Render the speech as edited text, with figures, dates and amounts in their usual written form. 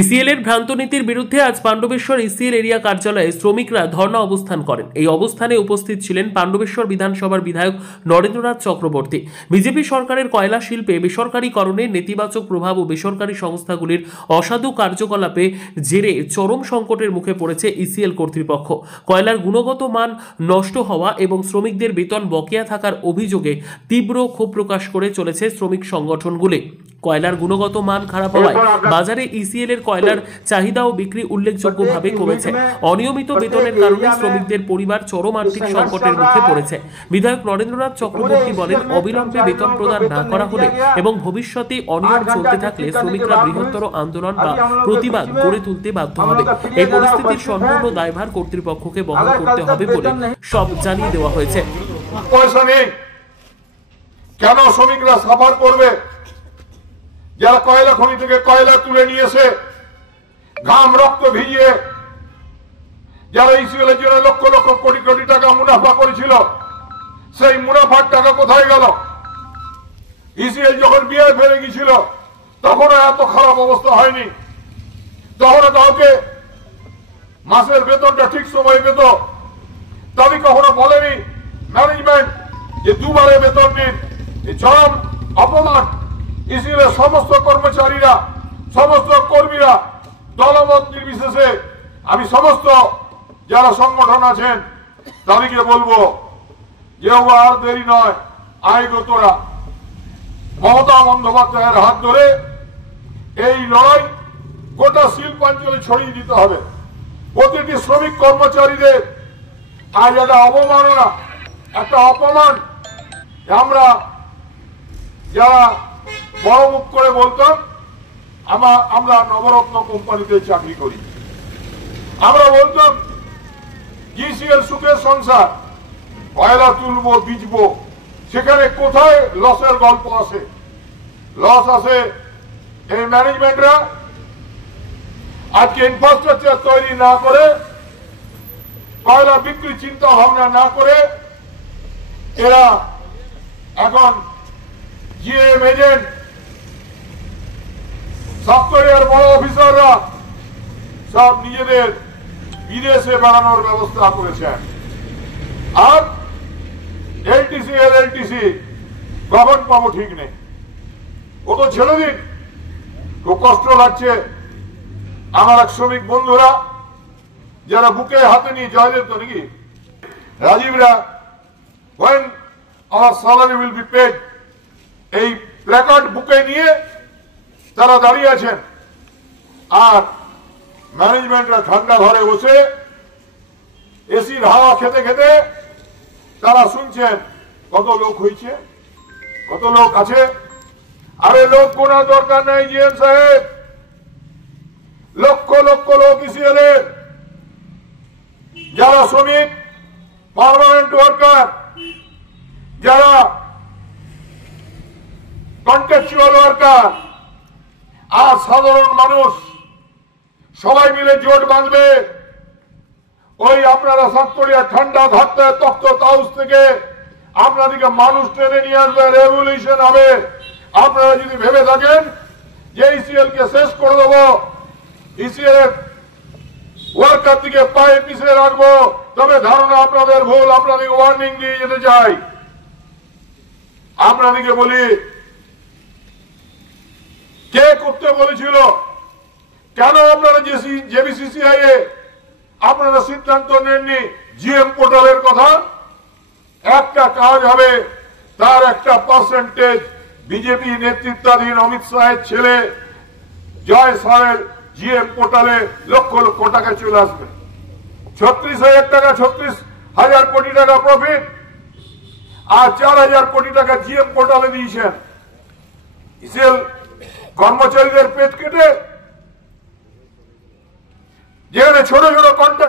ECL এর ভ্রান্ত নীতির বিরুদ্ধে আজ পাণ্ডবেশ্বর ইসিএল এরিয়া কার্যালয়ে শ্রমিকরা ধর্ণা অবস্থান করেন। এই অবস্থানে উপস্থিত ছিলেন পাণ্ডবেশ্বর বিধানসভার বিধায়ক নরেন্দ্রনাথ চক্রবর্তী। বিজেপি সরকারের কয়লা শিল্পে বেসরকারীকরণের নেতিবাচক প্রভাব ও বেসরকারি সংস্থাগুলির অসাধু কার্যকলাপে জেরে চরম সংকটের মুখে পড়েছে ইসিএল কর্তৃপক্ষ। কয়লার গুণগত মান নষ্ট হওয়া এবং শ্রমিকদের বেতন বকেয়া থাকার অভিযোগে তীব্র ক্ষোভ প্রকাশ করে চলেছে শ্রমিক সংগঠনগুলি। কয়লার গুণগত মান খারাপ হওয়ায় বাজারে ইসিএল এর কয়লার চাহিদা ও বিক্রি উল্লেখযোগ্যভাবে কমেছে। অনিয়মিত বেতনের কারণে শ্রমিকদের পরিবার চরম আর্থিক সংকটের মুখে পড়েছে। বিধায়ক নরেন্দ্রনাথ চক্রবর্তী বলেন, অবিলম্বে বেতন প্রদান না করা হলে এবং ভবিষ্যতে অনিয়ম চলতে থাকলে শ্রমিকরা বৃহত্তর আন্দোলন বা প্রতিবাদ গড়ে তুলতে বাধ্য হবে। এই পরিস্থিতির সম্পূর্ণ দায়ভার কর্তৃপক্ষকে বহন করতে হবে বলে সব জানিয়ে দেওয়া হয়েছে। পয়সা নেই, কেন শ্রমিকরা সাফার করবে? যারা কয়লা খনি থেকে কয়লা তুলে নিয়েছে ঘাম রক্ত ভিজিয়ে, যারা ইসিএল এর জন্য লক্ষ লক্ষ কোটি কোটি টাকা মুনাফা করেছিল, সেই মুনাফার টাকা কোথায় গেল? ইসিএল যখন বিয়ে ফেলে গিয়েছিল তখনও এত খারাপ অবস্থা হয়নি, তখনও কাউকে মাসের বেতনটা ঠিক সময় পেত। তবে কখনো বলেনি ম্যানেজমেন্ট যে দুবারে বেতন নিন। এই চরম অপমান ইসিএল এর সমস্ত কর্মচারীরা, সমস্ত কর্মীরা, দলমত নির্বিশেষে আমি সমস্ত যারা সংগঠন আছেন তাদেরকে বলবো যে আর দেরি নয়, আইগতরা মমতা বন্দ্যোপাধ্যায়ের হাত ধরে এই লড়াই গোটা শিল্পাঞ্চলে ছড়িয়ে দিতে হবে। প্রতিটি শ্রমিক কর্মচারীদের আজ একটা অবমাননা, একটা অপমান। আমরা যারা বড় মুখ করে বলতাম আমরা নবরত্ন কোম্পানিতে চাকরি করি, আমরা বলতাম জিসিএল সুখের সংসার, কয়লা তুলবো বিচবো, সেখানে কোথায় লসের গল্প আসে? লস আসে এই ম্যানেজমেন্টরা আজকে ইনফ্রাস্ট্রাকচার তৈরি না করে, কয়লা বিক্রি চিন্তা ভাবনা না করে, এরা এখন জিএম এজেন্ট, সফটওয়্যার বড় অফিসাররা সব নিজেদের বিদেশে বাড়ানোর ব্যবস্থা করেছেন। আর এলটিসি কখন পাবো ঠিক নেই, ও তো ছেড়ে দিন। খুব কষ্ট লাগছে আমার এক শ্রমিক বন্ধুরা যারা বুকে হাতে নিয়ে জয়দেব তো নাকি রাজীবরা when our salary will be paid এই প্ল্যাকার্ড বুকে নিয়ে তারা দাঁড়িয়ে আছেন, আর ম্যানেজমেন্টরা ঠান্ডা ঘরে বসে এসির হাওয়া খেতে খেতে তারা শুনছেন কত লোক হয়েছে, কত লোক আছে। আরে লোক গোনার দরকার নেই জিএম সাহেব, লক্ষ লক্ষ লোক ইসিএল এর যারা শ্রমিক, পার্মানেন্ট ওয়ার্কার, যারা কন্ট্রাকচুয়াল ওয়ার্কার আর সাধারণ মানুষ সবাই মিলে জোট বাঁধবে। ওই আপনারা সাতকড়িয়া ঠান্ডা ঘাটতে তক্ত তাউস থেকে আপনাদেরকে মানুষ টেনে নিয়ে আসবে, রেভলিউশন হবে। আপনারা যদি ভেবে থাকেন যে ইসিএল কে শেষ করে দেবো, ইসিএল এর ওয়ার্কার দিকে পায়ে পিছিয়ে রাখবো, তবে ধারণা আপনাদের ভুল। আপনাদেরকে ওয়ার্নিং দিয়ে যেতে চাই। আপনাদেরকে বলি, কে করতে বলেছিল? কেন আপনারা জেবিসিসিআই এ আপনারা সিদ্ধান্ত নেননি জিএম পোর্টালের কথা? একটা কাজ হবে, তার একটা পার্সেন্টেজ বিজেপি নেতৃত্বাধীন অমিত শাহের ছেলে জয় শাহের জিএম পোর্টালে লক্ষ লক্ষ টাকা চলে আসবে। 36,000 টাকা, 36,000 কোটি টাকা প্রফিট, আর 4,000 কোটি টাকা জিএম পোর্টালে দিয়েছেন। ইসিএল কর্মচারীদের পেট কেটে, যেখানে ছোট ছোট কন্ট্রাক্ট